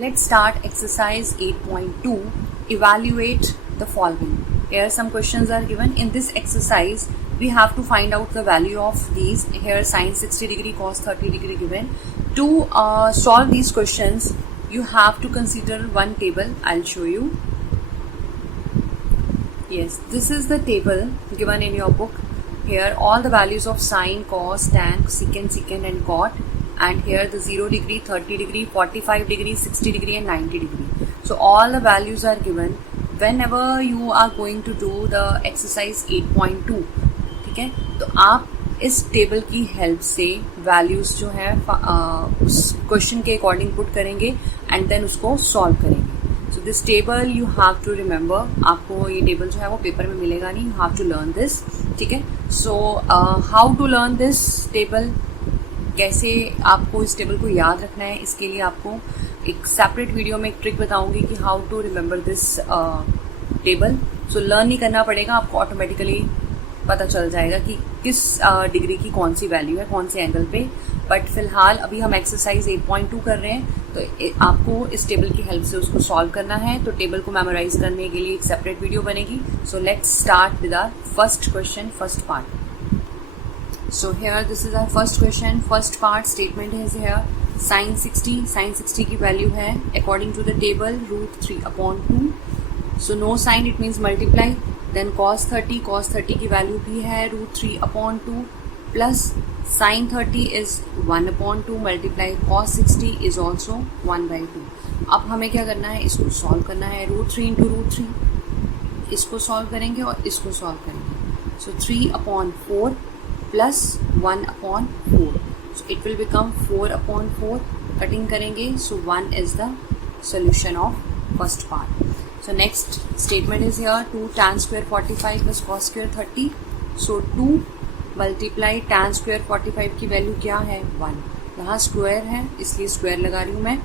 Let's start exercise 8.2. Evaluate the following. Here some questions are given. In this exercise, we have to find out the value of these. Here sin 60 degree, cos 30 degree given. To solve these questions, you have to consider one table. I'll show you. Yes, this is the table given in your book. Here all the values of sine, cos, tan, secant and cot. And here the 0 degree, 30 degree, 45 degree, 60 degree and 90 degree. So all the values are given whenever you are going to do the exercise 8.2. ठीक है, तो आप इस table की help से values जो है उस क्वेश्चन के अकॉर्डिंग पुट करेंगे एंड देन उसको सॉल्व करेंगे. So this table you have to remember. आपको ये टेबल जो है वो पेपर में मिलेगा नहीं. You have to learn this. ठीक है, so how to learn this table, कैसे आपको इस टेबल को याद रखना है, इसके लिए आपको एक सेपरेट वीडियो में एक ट्रिक बताऊंगी कि how to remember this table. So learn नहीं करना पड़ेगा, आपको ऑटोमेटिकली पता चल जाएगा कि किस डिग्री की कौन सी वैल्यू है, कौन से एंगल पे. बट फिलहाल अभी हम एक्सरसाइज 8.2 कर रहे हैं, तो आपको इस टेबल की हेल्प से उसको सॉल्व करना है. तो टेबल को मेमोराइज करने के लिए एक सेपरेट वीडियो बनेगी. So let's start with our first question, first part. So here this is our first question. First part statement is here sin 60 की वैल्यू है according to the table √3/2. So no sign, it means multiply. Then cos 30 की value भी है √3/2 plus sin 30 is 1/2 multiply cos 60 is also 1/2. अब हमें क्या करना है, इसको सॉल्व करना है. √3 into √3 इसको सॉल्व करेंगे और इसको सॉल्व करेंगे. So 3/4 plus 1/4. So it will become 4/4. Cutting करेंगे, so 1 is the solution of first part. So next statement is here 2 tan square 45 plus cos square 30. So 2 multiply tan square 45 की value क्या है 1. यहाँ square है इसलिए square लगा रही हूँ मैं,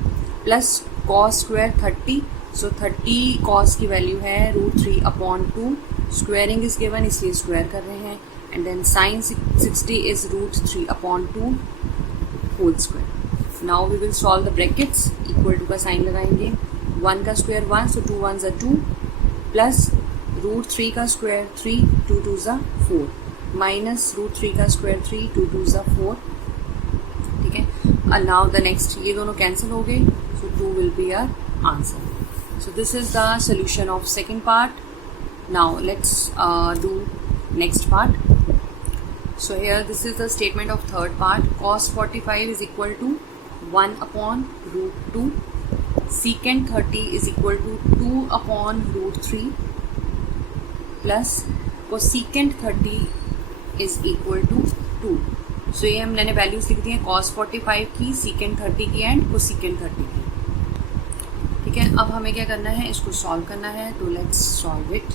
plus cos square 30. So 30 cos की वैल्यू है √3/2. स्क्वायरिंग इज गिवन इसलिए स्क्वायर कर रहे हैं. And then sin 60 is √3/2 whole square. Now we will solve the brackets. Equal to का साइन लगाएंगे. 1 का square 1, so 2 1s are 2, plus √3 का स्क्वायर 3, 2 2s are 4, माइनस √3 का स्क्वायर 3, 2 2s are 4. ठीक है, and now the next, ये दोनों cancel हो गए, so 2 will be our answer. So this is the solution of second part. Now let's do next part. So here this is the statement of third part. Cos 45 is equal to 1/√2. Secant 30 is equal to 2/√3 plus cosecant 30 is equal to 2. So ये हमने values लिख दी हैं cos 45 की, secant 30 की and cosecant 30 की. ठीक है, अब हमें क्या करना है, इसको सॉल्व करना है. तो लेट्स सॉल्व इट.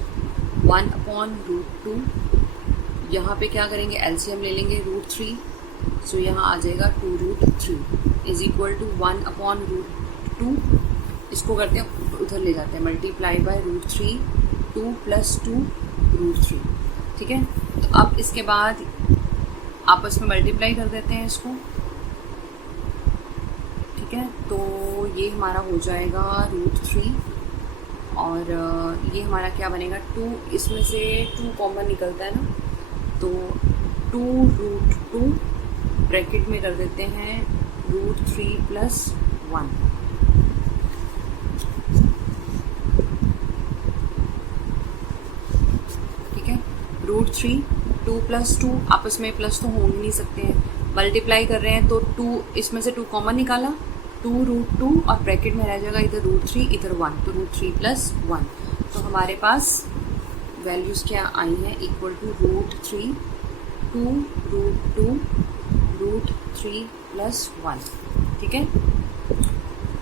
1/√2. यहाँ पे क्या करेंगे, एलसीएम ले लेंगे √3. सो यहाँ आ जाएगा 2√3 इज इक्वल टू 1/√2. इसको करते हैं उधर ले जाते हैं, मल्टीप्लाई बाय √3, 2 + 2 √3. ठीक है, तो अब इसके बाद आपस में मल्टीप्लाई कर देते हैं इसको. ठीक है, तो ये हमारा हो जाएगा √3 और ये हमारा क्या बनेगा 2. इसमें से 2 कॉमन निकलता है ना, तो 2√2 ब्रैकेट में कर देते हैं √3 + 1. ठीक है, √3, 2 + 2 आपस में प्लस तो हो ही नहीं सकते हैं, मल्टीप्लाई कर रहे हैं तो 2 इसमें से 2 कॉमन निकाला, 2√2 और ब्रैकेट में रह जाएगा इधर √3 इधर 1, तो √3 + 1. तो हमारे पास वैल्यूज़ क्या आई हैं, इक्वल टू √3, 2√2, √3 + 1. ठीक है,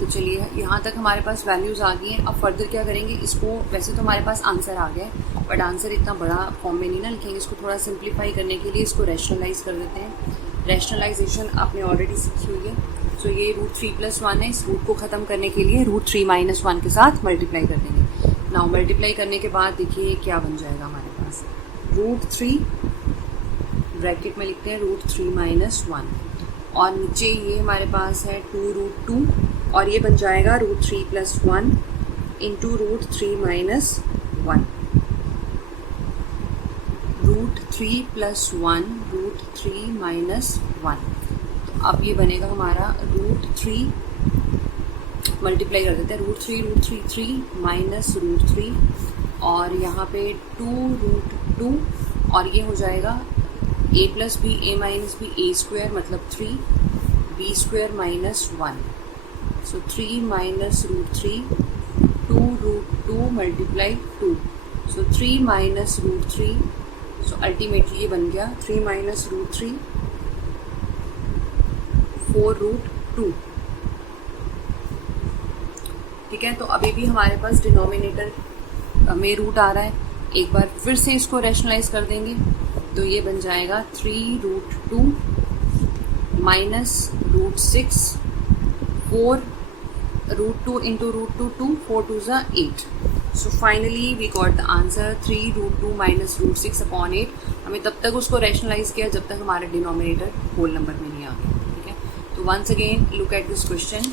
तो चलिए यहाँ तक हमारे पास वैल्यूज़ आ गई हैं. अब फर्दर क्या करेंगे, इसको वैसे तो हमारे पास आंसर आ गया है, बट आंसर इतना बड़ा फॉर्म में नहीं ना लिखेंगे, इसको थोड़ा सिंप्लीफाई करने के लिए इसको रैशनलाइज कर देते हैं. रैशनलाइजेशन आपने ऑलरेडी सीखी हुई है. सो ये √3 + 1 है, इस रूट को ख़त्म करने के लिए √3 - 1 के साथ मल्टीप्लाई कर देंगे. नाउ मल्टीप्लाई करने के बाद देखिए क्या बन जाएगा हमारे पास, √3 ब्रैकेट में लिखते हैं √3 - 1 और नीचे ये हमारे पास है 2√2 और ये बन जाएगा root 3 plus 1 into root 3 minus 1, root 3 plus 1 root 3 minus 1। तो अब ये बनेगा हमारा रूट 3, मल्टीप्लाई कर देते हैं, रूट 3 3 माइनस रूट 3 और यहाँ पे 2 रूट 2 और ये हो जाएगा a plus B A minus B A square मतलब 3 B square minus 1। So 3 minus root 3 2 root 2 multiply 2, so 3 minus root 3, so ultimately ये बन गया 3 माइनस रूट 3 4 रूट 2। ठीक है, तो अभी भी हमारे पास डिनोमिनेटर में रूट आ रहा है, एक बार फिर से इसको रैशनलाइज कर देंगे तो ये बन जाएगा 3 root 2 minus root 6 4 root 2 into root 2 2 4 2 ज़ा 8। So finally we got the answer 3 root 2 minus root 6 upon 8। हमें तब तक उसको रैशनलाइज किया जब तक हमारा डिनोमिनेटर होल नंबर में नहीं आ गया। ठीक है, तो once again look at this question.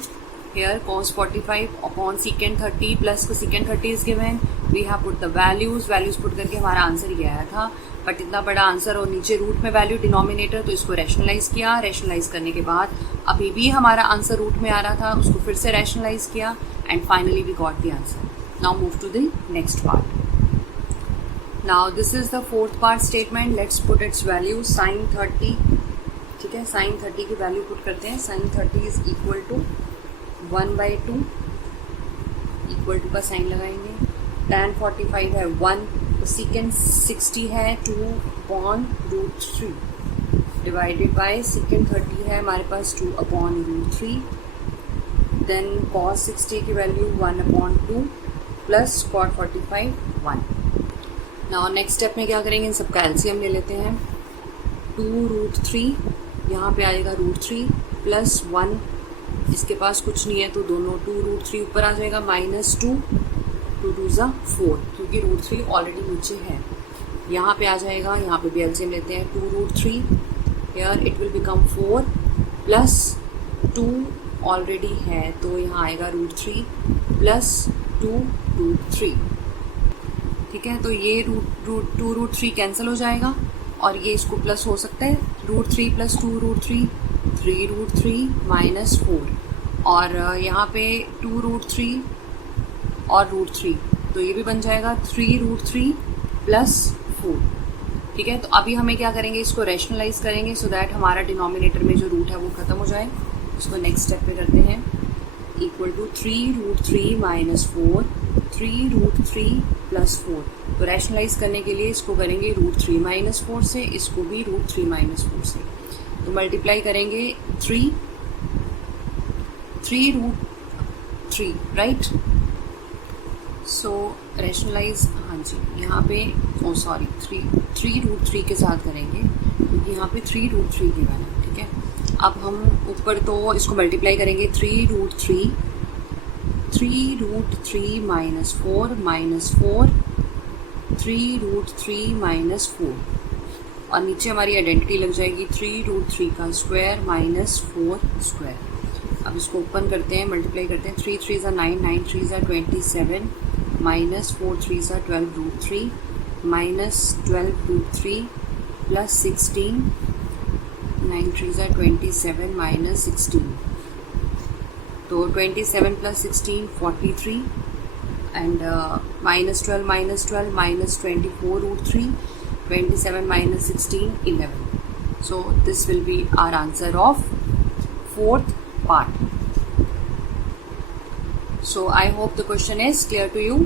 Here cos 45 upon secant 30 plus cosecant 30 is given. We have put the values put करके हमारा आंसर ये आया था, बट इतना बड़ा आंसर और नीचे रूट में वैल्यू डिनोमिनेटर, तो इसको रैशनलाइज किया। रैशनलाइज करने के बाद अभी भी हमारा आंसर रूट में आ रहा था, उसको फिर से रैशनलाइज किया and finally we got the answer. Now move to the next part. Now this is the fourth part statement. Let's put its value sin 30। ठीक है, sin 30 की वैल्यू पुट करते हैं। sin 30 is equal to 1/2, equal to का sign लगाएंगे। tan 45 है 1, तो secant 60 है 2 upon root 3 divided by secant 30 है हमारे पास 2 अपॉन रूट 3। देन cos 60 की value 1/2 plus cot 45 1। Now next step में क्या करेंगे, इन सब का एलसीएम ले लेते हैं। 2 रूट 3 यहाँ पे आएगा रूट 3 प्लस 1, इसके पास कुछ नहीं है तो दोनों 2 रूट 3 ऊपर आ जाएगा माइनस 2 2 2 ज़ा 4, क्योंकि रूट 3 ऑलरेडी नीचे है। यहाँ पे आ जाएगा, यहाँ पे भी एलसीएम लेते हैं। 2 root 3 here it will become 4 plus 2 already है तो यहाँ आएगा रूट 3 प्लस 2 रूट 3। ठीक है, तो ये टू रूट 3 कैंसिल हो जाएगा और ये इसको प्लस हो सकता है। Root 3 plus 2 root 3 3 root 3 minus 4 और यहाँ पे 2 रूट 3 और रूट 3, तो ये भी बन जाएगा 3 रूट 3 प्लस 4। ठीक है, तो अभी हमें क्या करेंगे, इसको रैशनलाइज करेंगे सो दैट हमारा डिनोमिनेटर में जो रूट है वो ख़त्म हो जाए। इसको नेक्स्ट स्टेप पे करते हैं। Equal to 3 root 3 minus 4 3 root 3 plus 4। तो रैशनलाइज करने के लिए इसको करेंगे रूट 3 माइनस 4 से, इसको भी रूट 3 माइनस 4 से। तो मल्टीप्लाई करेंगे 3 रूट 3 राइट। सो रैशनलाइज, हाँ जी, यहाँ पे सॉरी 3 रूट 3 के साथ करेंगे क्योंकि यहाँ पे 3 रूट 3 गिवन है। ठीक है, अब हम ऊपर तो इसको मल्टीप्लाई करेंगे 3 root 3 minus 4 minus 4 3 root 3 minus 4 और नीचे हमारी आइडेंटिटी लग जाएगी 3 रूट 3 का स्क्वायर माइनस 4 स्क्वायर। अब इसको ओपन करते हैं, मल्टीप्लाई करते हैं। 3 3 ज़ा 9 9 3 ज़ा 27 माइनस 4 3 ज़ा 12 रूट 3 माइनस 12 रूट 3 प्लस 16 9 3 ज़ा 27 माइनस 16, तो 27 plus 16 43 and minus 12 minus 24 root 3 27 minus 16 11. So this will be our answer of fourth part. So I hope the question is clear to you.